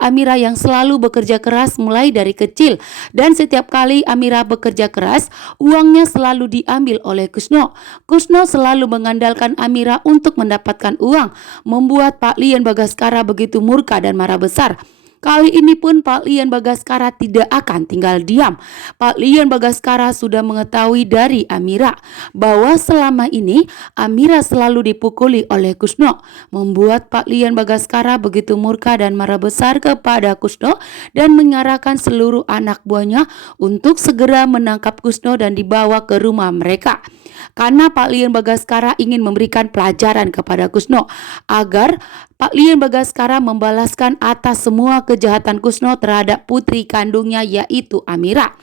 Amira yang selalu bekerja keras mulai dari kecil, dan setiap kali Amira bekerja keras, uangnya selalu diambil oleh Kusno. Kusno selalu mengandalkan Amira untuk mendapatkan uang, membuat Pak Lian Bagaskara begitu murka dan marah besar. Kali ini pun Pak Lian Bagaskara tidak akan tinggal diam. Pak Lian Bagaskara sudah mengetahui dari Amira bahwa selama ini Amira selalu dipukuli oleh Kusno, membuat Pak Lian Bagaskara begitu murka dan marah besar kepada Kusno dan mengarahkan seluruh anak buahnya untuk segera menangkap Kusno dan dibawa ke rumah mereka. Karena Pak Lian Bagaskara ingin memberikan pelajaran kepada Kusno agar Pak Lian Bagaskara membalaskan atas semua kejahatan Kusno terhadap putri kandungnya, yaitu Amira.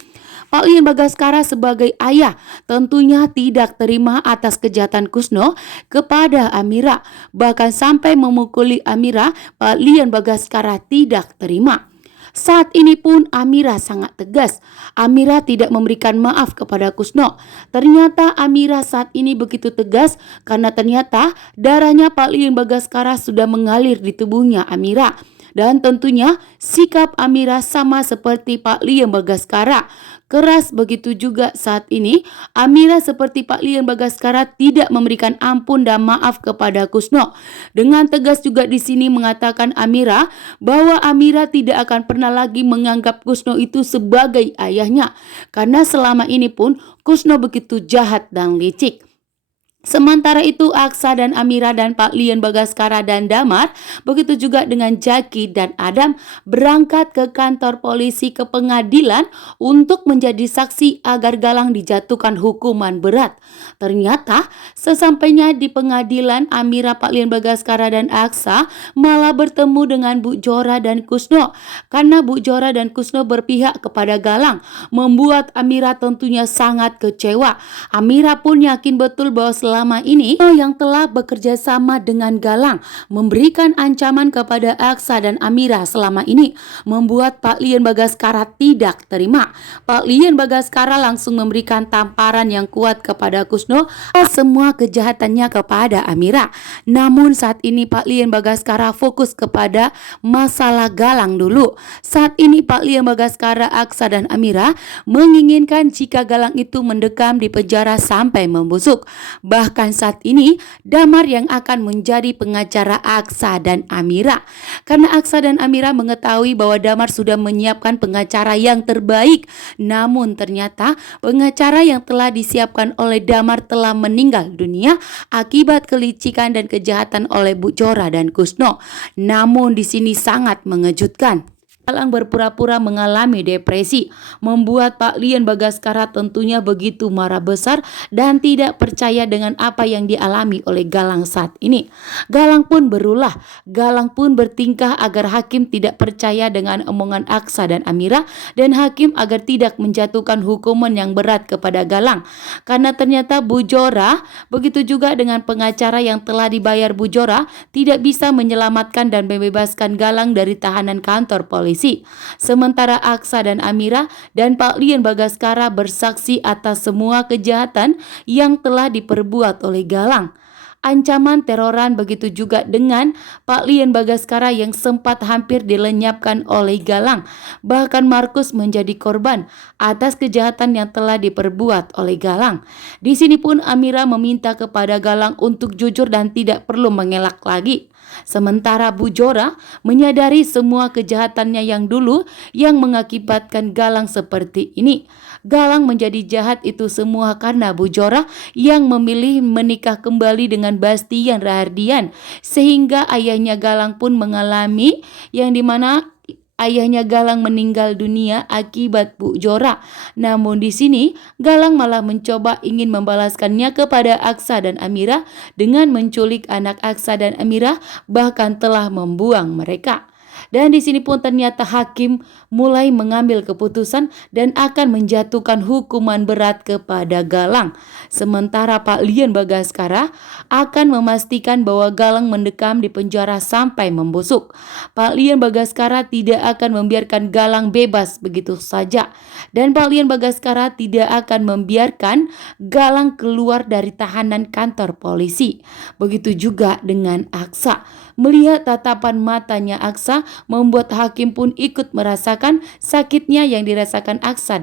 Pak Lian Bagaskara sebagai ayah tentunya tidak terima atas kejahatan Kusno kepada Amira. Bahkan sampai memukuli Amira, Pak Lian Bagaskara tidak terima. Saat ini pun Amira sangat tegas. Amira tidak memberikan maaf kepada Kusno. Ternyata Amira saat ini begitu tegas karena ternyata darahnya Pak Lian Bagaskara sudah mengalir di tubuhnya Amira. Dan tentunya sikap Amira sama seperti Pak Lian Bagaskara. Keras begitu juga saat ini Amira seperti Pak Lian Bagaskara tidak memberikan ampun dan maaf kepada Kusno. Dengan tegas juga di sini mengatakan Amira bahwa Amira tidak akan pernah lagi menganggap Kusno itu sebagai ayahnya. Karena selama ini pun Kusno begitu jahat dan licik. Sementara itu Aksa dan Amira dan Pak Lian Bagaskara dan Damar, begitu juga dengan Jaki dan Adam, berangkat ke kantor polisi ke pengadilan untuk menjadi saksi agar Galang dijatuhkan hukuman berat. Ternyata sesampainya di pengadilan, Amira, Pak Lian Bagaskara dan Aksa malah bertemu dengan Bu Jora dan Kusno. Karena Bu Jora dan Kusno berpihak kepada Galang, membuat Amira tentunya sangat kecewa. Amira pun yakin betul bahwa selama ini yang telah bekerja sama dengan Galang memberikan ancaman kepada Aksa dan Amira selama ini, membuat Pak Lian Bagaskara tidak terima. Pak Lian Bagaskara langsung memberikan tamparan yang kuat kepada Kusno semua kejahatannya kepada Amira. Namun saat ini Pak Lian Bagaskara fokus kepada masalah Galang dulu. Saat ini Pak Lian Bagaskara, Aksa dan Amira menginginkan jika Galang itu mendekam di penjara sampai membusuk. Bahkan saat ini Damar yang akan menjadi pengacara Aksa dan Amira. Karena Aksa dan Amira mengetahui bahwa Damar sudah menyiapkan pengacara yang terbaik. Namun ternyata pengacara yang telah disiapkan oleh Damar telah meninggal dunia akibat kelicikan dan kejahatan oleh Bu Jora dan Kusno. Namun di sini sangat mengejutkan. Galang berpura-pura mengalami depresi, membuat Pak Lian Bagaskara tentunya begitu marah besar dan tidak percaya dengan apa yang dialami oleh Galang saat ini. Galang pun berulah, Galang pun bertingkah agar hakim tidak percaya dengan omongan Aksa dan Amira, dan hakim agar tidak menjatuhkan hukuman yang berat kepada Galang. Karena ternyata Bu Jora, begitu juga dengan pengacara yang telah dibayar Bu Jora, tidak bisa menyelamatkan dan membebaskan Galang dari tahanan kantor polisi. Sementara Aksa dan Amira dan Pak Lian Bagaskara bersaksi atas semua kejahatan yang telah diperbuat oleh Galang. Ancaman teroran begitu juga dengan Pak Lian Bagaskara yang sempat hampir dilenyapkan oleh Galang. Bahkan Markus menjadi korban atas kejahatan yang telah diperbuat oleh Galang. Di sini pun Amira meminta kepada Galang untuk jujur dan tidak perlu mengelak lagi. Sementara Bu Jora menyadari semua kejahatannya yang dulu yang mengakibatkan Galang seperti ini. Galang menjadi jahat itu semua karena Bu Jora yang memilih menikah kembali dengan Bastian Rahardian, sehingga ayahnya Galang pun mengalami yang dimana ayahnya Galang meninggal dunia akibat Bu Jora. Namun di sini Galang malah mencoba ingin membalaskannya kepada Aksa dan Amira dengan menculik anak Aksa dan Amira, bahkan telah membuang mereka. Dan di sini pun ternyata hakim mulai mengambil keputusan dan akan menjatuhkan hukuman berat kepada Galang. Sementara Pak Lian Bagaskara akan memastikan bahwa Galang mendekam di penjara sampai membusuk. Pak Lian Bagaskara tidak akan membiarkan Galang bebas begitu saja. Dan Pak Lian Bagaskara tidak akan membiarkan Galang keluar dari tahanan kantor polisi. Begitu juga dengan Aksa. Melihat tatapan matanya Aksa membuat hakim pun ikut merasakan sakitnya yang dirasakan Aksa.